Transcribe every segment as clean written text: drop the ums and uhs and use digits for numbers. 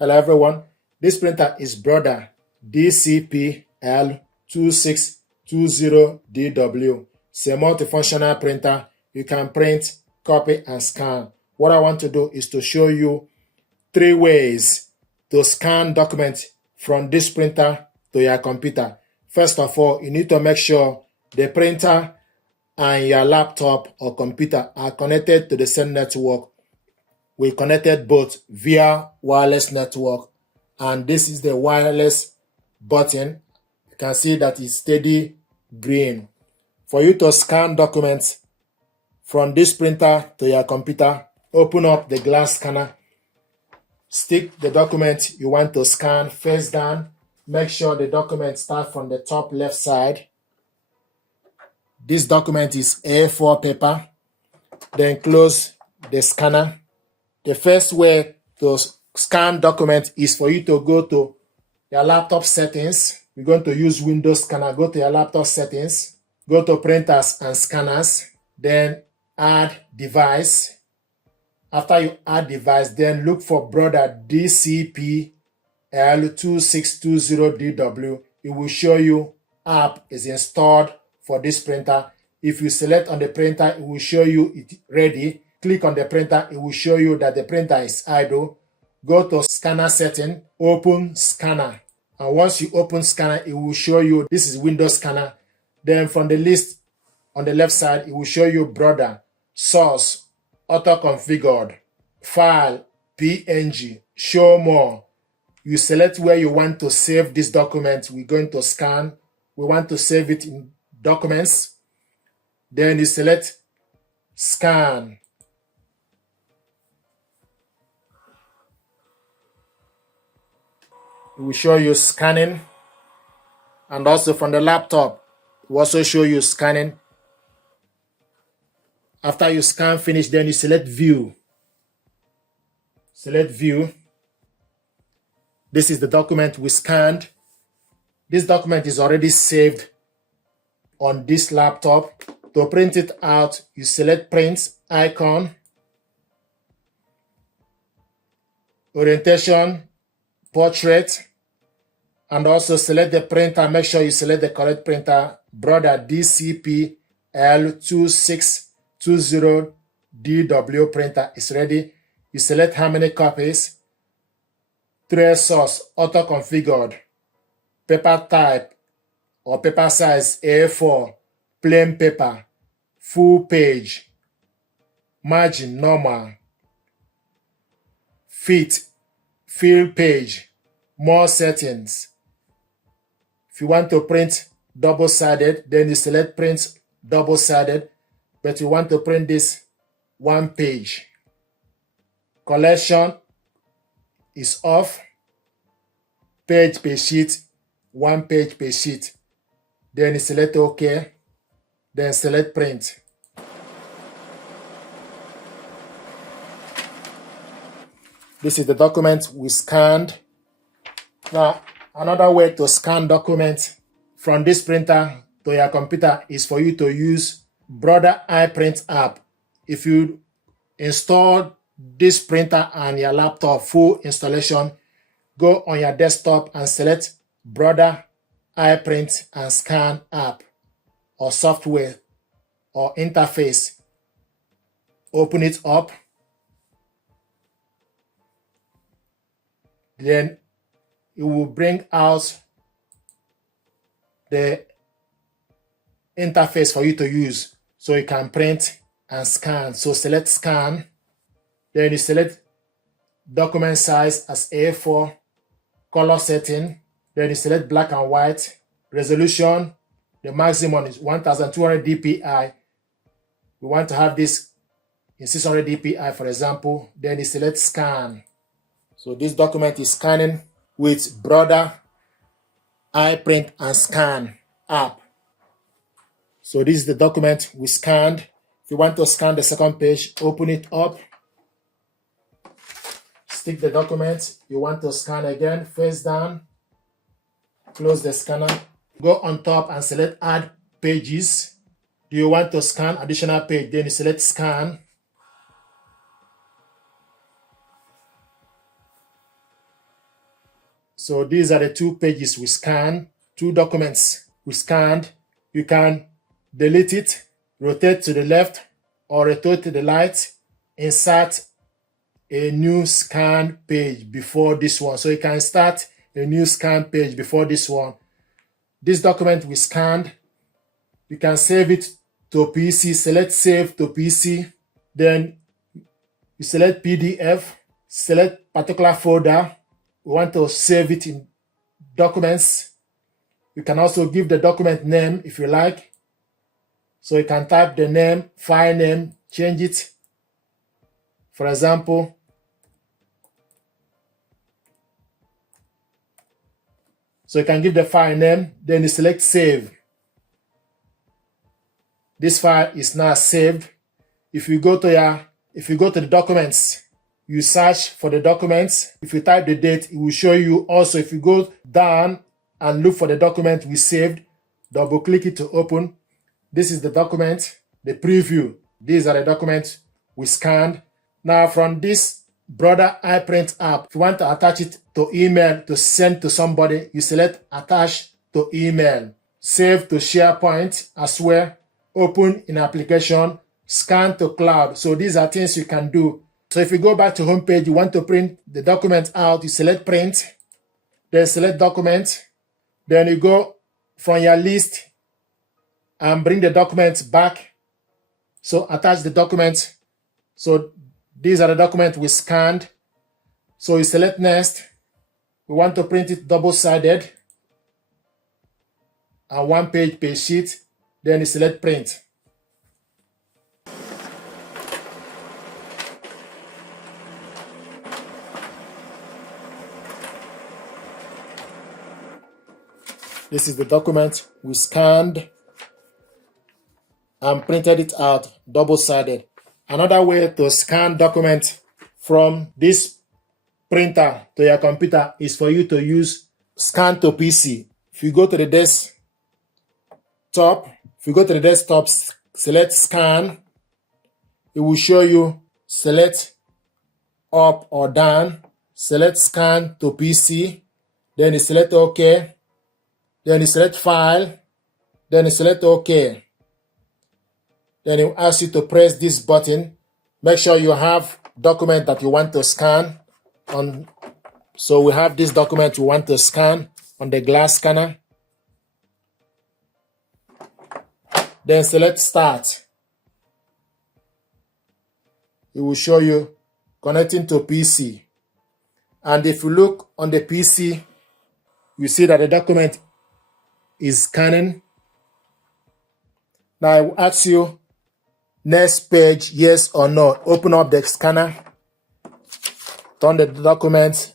Hello everyone, this printer is Brother DCP-L2620DW. It's a multifunctional printer. You can print, copy, and scan. What I want to do is to show you 3 ways to scan documents from this printer to your computer. First of all, you need to make sure the printer and your laptop or computer are connected to the same network. We connected both via wireless network, and this is the wireless button. You can see that it's steady green. For you to scan documents from this printer to your computer, open up the glass scanner, stick the document you want to scan face down. Make sure the document starts from the top left side. This document is A4 paper. Then close the scanner. The first way to scan document is for you to go to your laptop settings. We're going to use Windows Scanner. Go to your laptop settings. Go to printers and scanners. Then add device. After you add device, then look for Brother DCP-L2620DW. It will show you app is installed for this printer. If you select on the printer, it will show you it ready. Click on the printer, it will show you that the printer is idle. Go to scanner setting, open scanner. And once you open scanner, it will show you this is Windows Scanner. Then from the list on the left side, it will show you Brother, source, auto-configured, file, PNG, show more. You select where you want to save this document. We're going to scan. We want to save it in documents. Then you select scan. It will show you scanning, and also from the laptop it will also show you scanning. After you scan finish, then you select view. Select view. This is the document we scanned. This document is already saved on this laptop. To print it out, you select print icon, orientation, portrait, and also select the printer. Make sure you select the correct printer. Brother DCP-L2620DW printer is ready. You select how many copies, trace source, auto-configured, paper type or paper size A4, plain paper, full page, margin normal, fit, fill page, more settings. If you want to print double-sided, then you select print double-sided, but you want to print this 1 page. Collection is off. Page per sheet, 1 page per sheet. Then you select OK, then select print. This is the document we scanned. Now, another way to scan documents from this printer to your computer is for you to use Brother iPrint app. If you install this printer and your laptop full installation, go on your desktop and select Brother iPrint and Scan app or software or interface. Open it up. Then it will bring out the interface for you to use so you can print and scan. So select scan. Then you select document size as A4, color setting. Then you select black and white. Resolution, the maximum is 1200 dpi. We want to have this in 600 dpi, for example. Then you select scan. So this document is scanning with Brother iPrint and Scan app. So this is the document we scanned. If you want to scan the second page, open it up. Stick the document you want to scan again, face down. Close the scanner. Go on top and select Add Pages. Do you want to scan additional page? Then you select Scan. So these are the 2 pages we scanned, 2 documents we scanned. You can delete it, rotate to the left or rotate to the right, insert a new scan page before this one. So you can start a new scan page before this one. This document we scanned, you can save it to PC, select save to PC, then you select PDF, select particular folder. We want to save it in documents. You can also give the document name if you like. So you can type the name, file name, change it. For example, so you can give the file name, then you select save. This file is now saved. If you go to the documents, you search for the documents. If you type the date, it will show you. Also, if you go down and look for the document we saved, double click it to open. This is the document, the preview. These are the documents we scanned. Now from this Brother iPrint app, if you want to attach it to email to send to somebody, you select attach to email, save to SharePoint as well, open in application, scan to cloud. So these are things you can do. So if you go back to home page, you want to print the document out, you select print, then select document, then you go from your list and bring the document back. So attach the document. So these are the documents we scanned. So you select next. We want to print it double-sided and 1 page per sheet. Then you select print. This is the document we scanned and printed it out double-sided. Another way to scan document from this printer to your computer is for you to use scan to PC. If you go to the desktop, select scan, it will show you select up or down, select scan to PC, then you select OK, then you select file, then you select OK. Then it will ask you to press this button. Make sure you have document that you want to scan on. So we have this document we want to scan on the glass scanner. Then select start. It will show you connecting to PC. And if you look on the PC, you see that the document is scanning. Now I will ask you next page, yes or no. Open up the scanner, turn the document.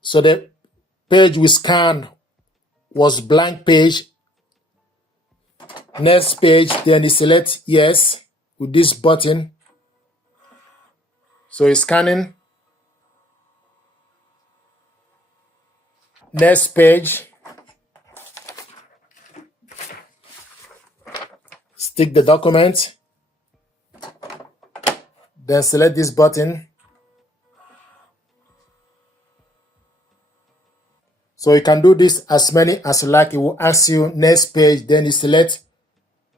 So the page we scanned was blank page. Next page, then you select yes with this button. So it's scanning. Next page. Stick the document, then select this button. So you can do this as many as you like. It will ask you next page, then you select,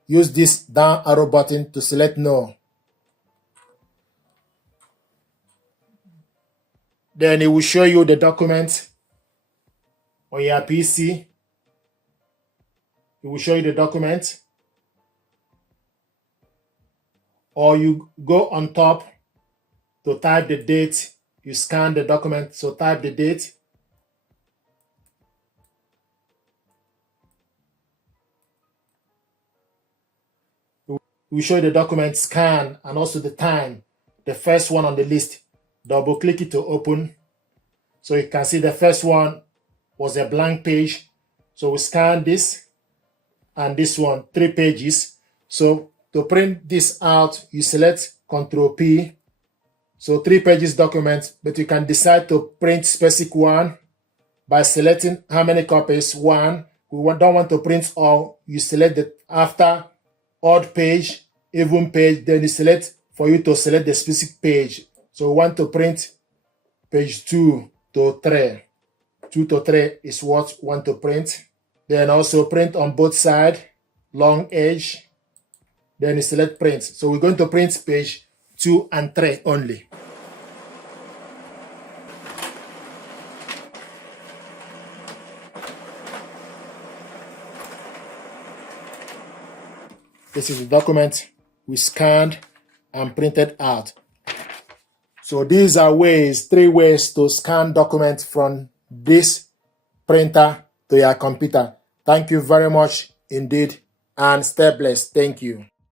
use this down arrow button to select no. Then it will show you the document on your PC. It will show you the document. Or you go on top to type the date. You scan the document, so type the date. We show you the document scan and also the time, the first one on the list. Double click it to open. So you can see the first one was a blank page. So we scan this and this one, 3 pages. So to print this out, you select Ctrl P. So 3 pages document, but you can decide to print specific one by selecting how many copies. 1. We don't want to print all. You select the after odd page, even page, then you select for you to select the specific page. So we want to print page 2 to 3. 2 to 3 is what we want to print. Then also print on both sides, long edge. Then you select print. So we're going to print page 2 and 3 only. This is the document we scanned and printed out. So these are ways, 3 ways to scan documents from this printer to your computer. Thank you very much indeed, and stay blessed. Thank you.